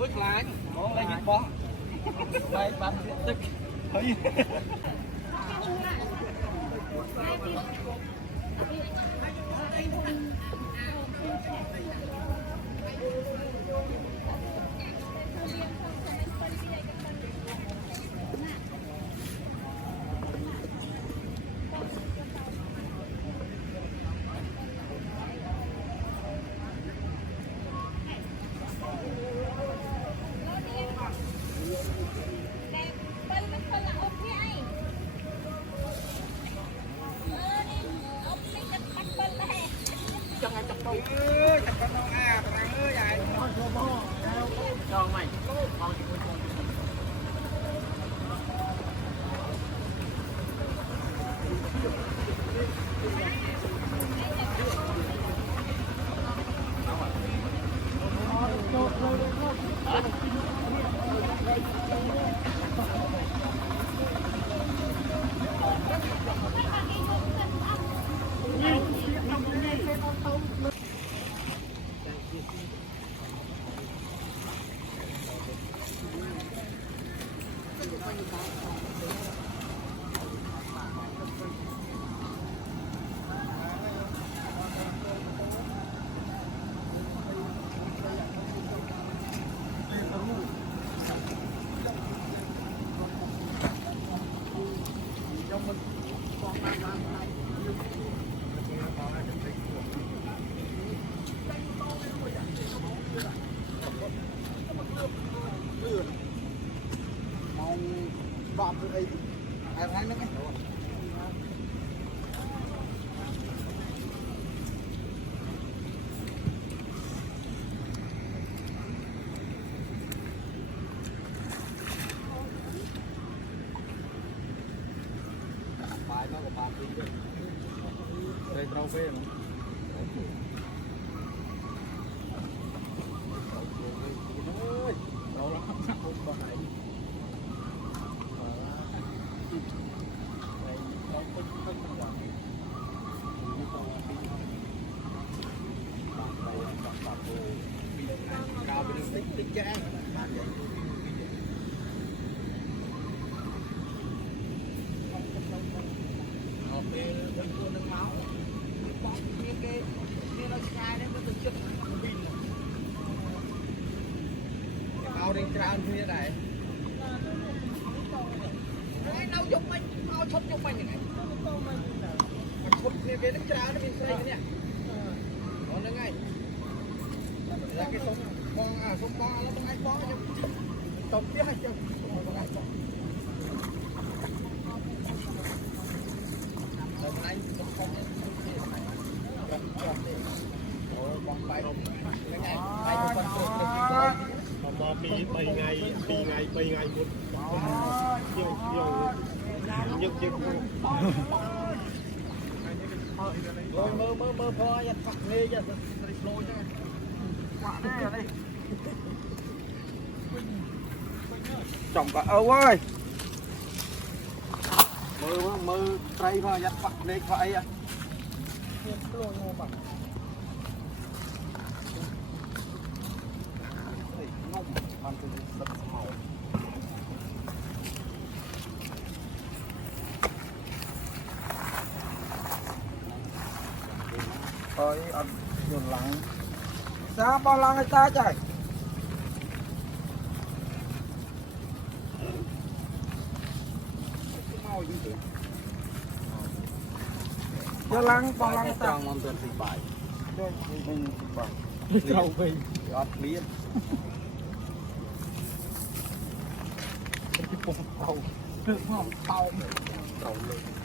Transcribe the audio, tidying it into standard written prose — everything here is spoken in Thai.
มือคลายมองอะไรยิบบ้องไปปั๊บตึกเฮ้ยจังไงจับต้องจับต้องน้องอาตรงไหนใหญ่จองใหม่มองที่มือตรงบอมคืออะไรนั่นไงปลายมากกว่าปลาจริงด้วยเลยเต้าเฟ้เนาะเราละคนบ่หายกาวเป็นติ๊กแจ้งโอเคเป็นตัวนึงเมาส์ป๊อกนี่เกนี่เราชายเนี่ยมันจะจุดบินเอาเรื่องกลางที่ไหนเอายกไปเอาชดยกไปยังไงมันชดเนี่ยเป็นกลางนี่เป็นอะไรเนี่ยเอายังไงแล้วก็ส่งมองส่งมองแล้วตรงไหนมองจะตบเปี้ยให้จะตรงไหนมองตรงไหนตรงมองโอ้มองไปยังไงไปทุกคนตัวทำมาปีไงบุญเยี่ยวยึกมือพออย่าฝักเลยอย่าใส่โปรยนะchồng cả âu ơi mơ tray vào nhặt phật lên vậy à thôi ăn dồn lắng sao bao lăng người ta chạy cho lăng bao lăng ta trong món tuần 10 bài đây mình 10 bài trâu mình ọt biến cái bông tàu nước mỏng tàu lên